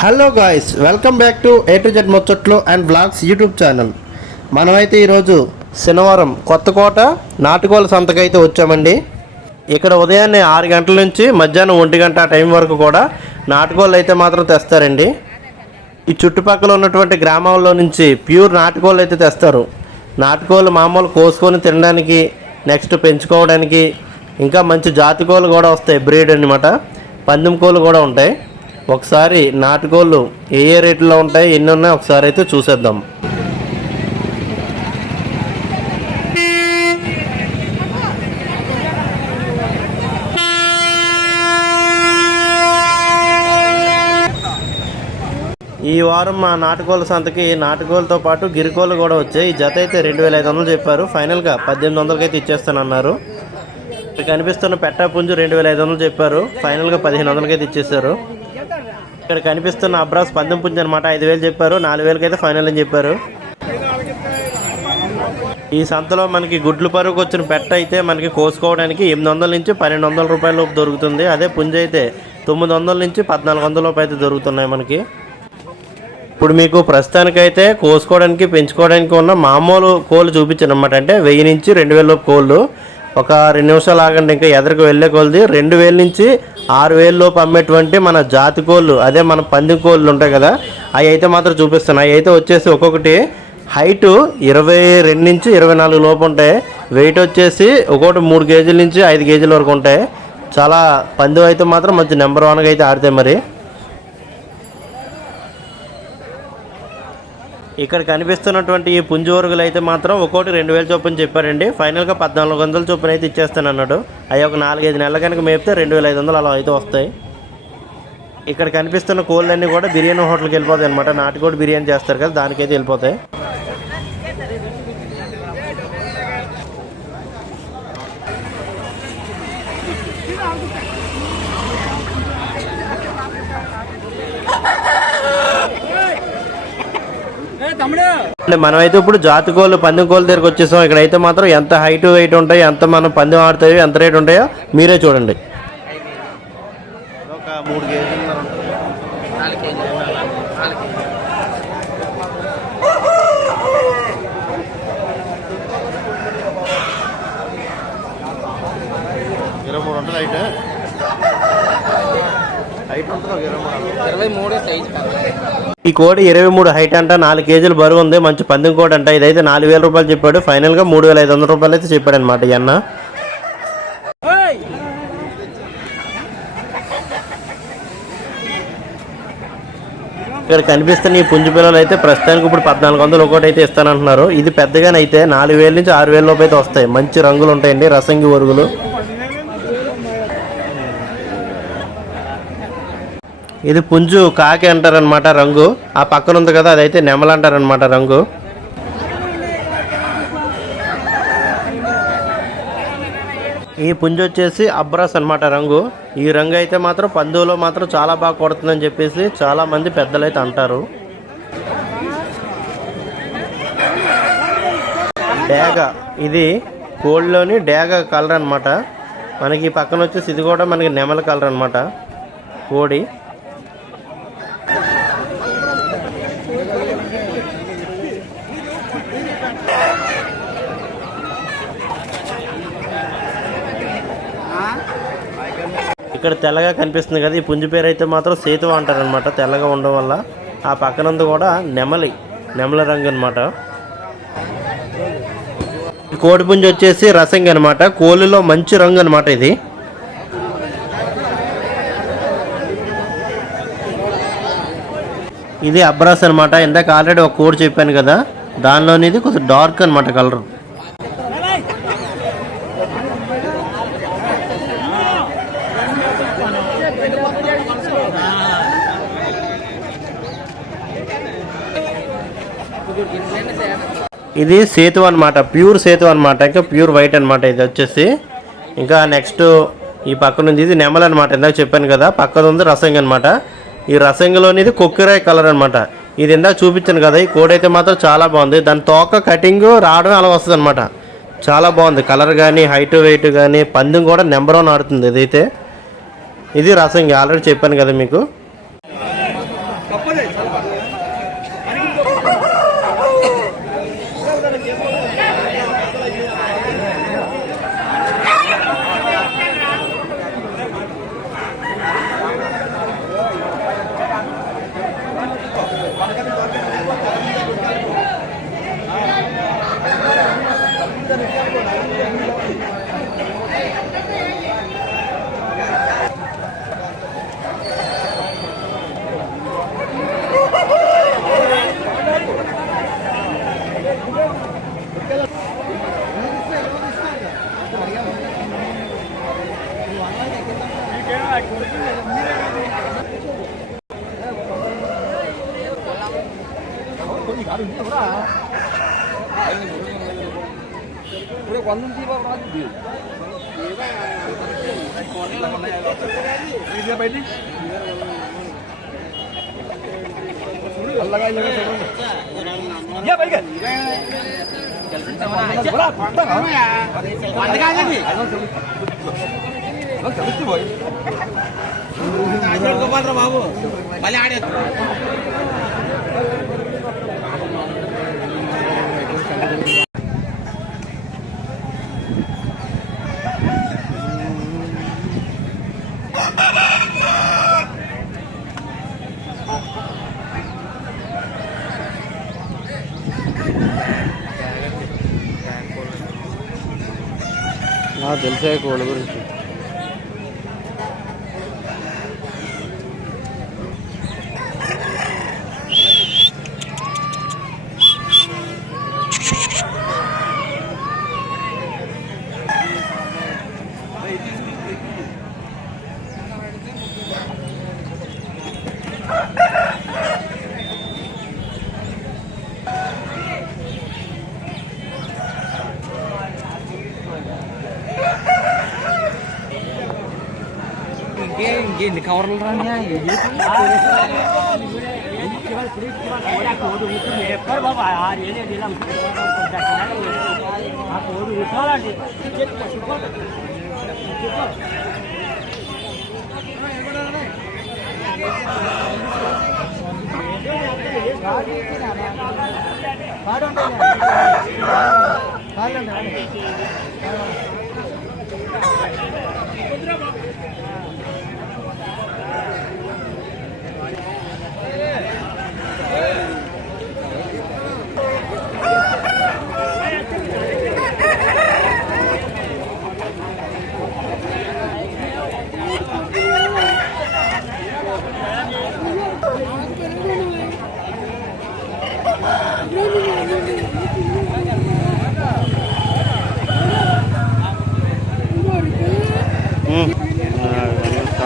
Hello guys, welcome back to A to Z ముచ్చట్లు and vlogs YouTube channel. మనమైతే ఈరోజు శనివారం కొత్తకోట నాటుకోళ్ళ సంతకైతే వచ్చామండి. ఇక్కడ ఉదయాన్నే 6 గంటల నుంచి మధ్యాహ్నం 1 గంట టైం వరకు కూడా నాటుకోళ్ళు అయితే మాత్రం తెస్తారండి. ఈ చుట్టుపక్కల ఉన్నటువంటి గ్రామాల్లో నుంచి ప్యూర్ నాటుకోళ్ళు అయితే తెస్తారు. నాటుకోళ్ళు మామూలు కోసుకొని తినడానికి, నెక్స్ట్ పెంచుకోవడానికి, ఇంకా మంచి జాతి కోళ్ళు కూడా వస్తాయి, బ్రీడ్ అన్నమాట. పందెం కోళ్ళు కూడా ఉంటాయి. ఒకసారి నాటుకోళ్ళు ఏ రేట్లో ఉంటాయి, ఎన్ని ఉన్నాయి ఒకసారి అయితే చూసేద్దాం. ఈ వారం మా నాటుకోళ్ళ సంతకి నాటుకోళ్ళతో పాటు గిరికోళ్ళు కూడా వచ్చాయి. ఈ జత అయితే 2500 చెప్పారు. ఫైనల్గా 1800కి అయితే ఇచ్చేస్తానన్నారు. ఇక్కడ కనిపిస్తున్న పెట్ట పుంజు 2500 చెప్పారు. ఫైనల్గా 1500కి అయితే ఇచ్చేసారు. ఇక్కడ కనిపిస్తున్న అబ్రాస్ పందెం పుంజు అనమాట, 5000 చెప్పారు. 4000కి అయితే ఫైనల్ అని చెప్పారు. ఈ సంతలో మనకి గుడ్లు పరువుకు వచ్చిన పెట్ట అయితే మనకి కోసుకోవడానికి 800 నుంచి 1200 రూపాయల లోపు దొరుకుతుంది. అదే పుంజు అయితే 900 నుంచి 1400 లోపు అయితే దొరుకుతున్నాయి మనకి. ఇప్పుడు మీకు ప్రస్తుతానికైతే కోసుకోవడానికి, పెంచుకోవడానికి ఉన్న మామూలు కోళ్ళు చూపించాను అనమాట. అంటే 1000 నుంచి 2000 లోపు కోళ్ళు. ఒక 2 నిమిషాలు ఆగండి, ఇంకా ఎదరికి వెళ్ళే కోళ్ళది 2000 నుంచి 6000 లోపు అమ్మేటువంటి మన జాతి కోళ్ళు, అదే మన పంది కోళ్ళు ఉంటాయి కదా, అవి అయితే మాత్రం చూపిస్తాను. అవి అయితే వచ్చేసి ఒక్కొక్కటి హైటు 22 నుంచి 24 లోపు ఉంటాయి. వెయిట్ వచ్చేసి ఒక్కొక్కటి 3 కేజీల నుంచి 5 కేజీల వరకు ఉంటాయి. చాలా పంది అయితే మాత్రం మంచి నెంబర్ 1గా అయితే ఆడతాయి. మరి ఇక్కడ కనిపిస్తున్నటువంటి ఈ పుంజువరుగులు అయితే మాత్రం ఒక్కోటి 2000 చొప్పున చెప్పారండి. ఫైనల్గా 1400 చొప్పున అయితే ఇచ్చేస్తాను అన్నాడు. అవి ఒక 4-5 నెలల కనుక మేపితే 2500 అలా అయితే వస్తాయి. ఇక్కడ కనిపిస్తున్న కోళ్ళన్నీ కూడా బిర్యానీ హోటల్కి వెళ్ళిపోతాయి అనమాట. నాటుకోడి బిర్యానీ చేస్తారు కదా, దానికైతే వెళ్ళిపోతాయి. మనమైతే ఇప్పుడు జాతి కోళ్ళు, పందెం కోళ్ళ దగ్గరకు వచ్చేసాం. ఇక్కడైతే మాత్రం ఎంత హైట్ వెయిట్ ఉంటాయి, ఎంత మనం పందెం ఆడుతాయో, ఎంత రేట్ ఉంటాయో మీరే చూడండి. ఒక 3 కేజీలు 4 కేజీలు 23 ఉంటుంది హైట్. హైట్ ఉంటుంది ఒక 23 సైజ్. ఈ కోడి 23 హైట్ అంట, 4 కేజీలు బరువు ఉంది. మంచి పందెం కోడి అంట. ఇదైతే 4000 రూపాయలు చెప్పాడు. ఫైనల్గా 3500 రూపాయలు అయితే చెప్పాడు అనమాట ఈ అన్న. ఇక్కడ కనిపిస్తున్న ఈ పుంజు పిల్లలు అయితే ప్రస్తుతానికి ఇప్పుడు 1400 ఒకటి అయితే ఇస్తానంటున్నారు. ఇది పెద్దగానైతే 4000 నుంచి 6000 లోపు అయితే వస్తాయి. మంచి రంగులు ఉంటాయండి, రసంగి వరుగులు. ఇది పుంజు కాకి అంటారనమాట రంగు. ఆ పక్కన ఉంది కదా, అదైతే నెమలు అంటారనమాట రంగు. ఈ పుంజు వచ్చేసి అబ్రాస్ అనమాట రంగు. ఈ రంగు అయితే మాత్రం పందులో మాత్రం చాలా బాగా కొడుతుందని చెప్పేసి చాలా మంది పెద్దలైతే అంటారు. డేగ, ఇది కోళ్ళలోని డేగ కలర్ అనమాట. మనకి పక్కన వచ్చేసి ఇది కూడా మనకి నెమల కలర్ అనమాట కోడి. ఇక్కడ తెల్లగా కనిపిస్తుంది కదా, ఈ పుంజు పేరు అయితే మాత్రం సేతువ అంటారనమాట, తెల్లగా ఉండడం వల్ల. ఆ పక్కనందు కూడా నెమల రంగు అనమాట. కోడి పుంజు వచ్చేసి రసంగి అనమాట, కోళ్ళలో మంచి రంగు అనమాట ఇది. ఇది అబ్రాస్ అనమాట. ఇందాక ఆల్రెడీ ఒక కోడి చెప్పాను కదా, దానిలోని ఇది కొంచెం డార్క్ అనమాట కలర్. ఇది సేతు అనమాట, ప్యూర్ సేతు అనమాట, ఇంకా ప్యూర్ వైట్ అనమాట ఇది వచ్చేసి. ఇంకా నెక్స్ట్ ఈ పక్కన ఉంది, ఇది నెమల్ అనమాట. ఇందాక చెప్పాను కదా, పక్కన ఉంది రసంగి అనమాట. ఈ రసంగిలోని ఇది కొక్కిరాయి కలర్ అనమాట. ఇది ఇందాక చూపించాను కదా, ఈ కోడి అయితే మాత్రం చాలా బాగుంది. దాని తోక కటింగ్ రావడం అలా వస్తుంది అనమాట. చాలా బాగుంది కలర్ కానీ హైట్ వెయిట్ కానీ. పందెం కూడా నెంబర్ 1 ఆడుతుంది ఇదైతే. ఇది రసంగి ఆల్రెడీ చెప్పాను కదా మీకు. బాబు మళ్ళీ ఆడే నాకు తెలిసే కోళ్ళ గురించి. Gini kawaran ranya ini.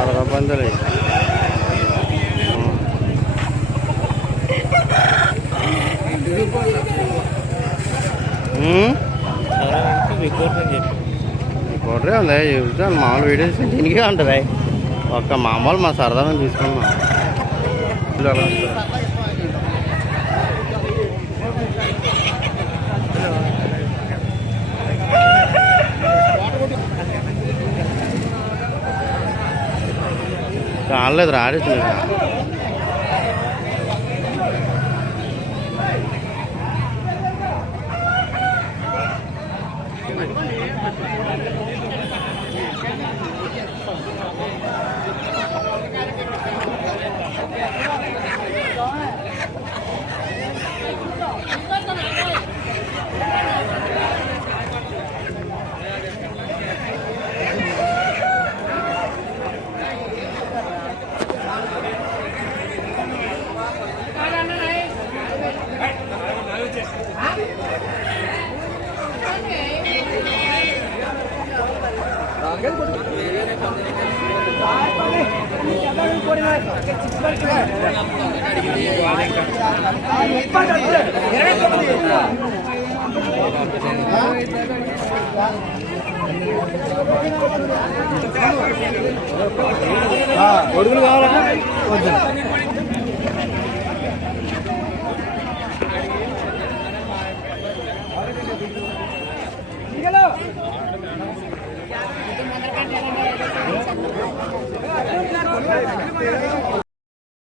Kalau bandel ya. రికార్డరే ఉంది చూసాను మామూలు వీడియోస్ దీనికే ఉంటుంది. ఒక్క మామూలు మా సరదాగా తీసుకున్నాం. రాలేదు రాలేదు గొడుగులు కావాలన్నా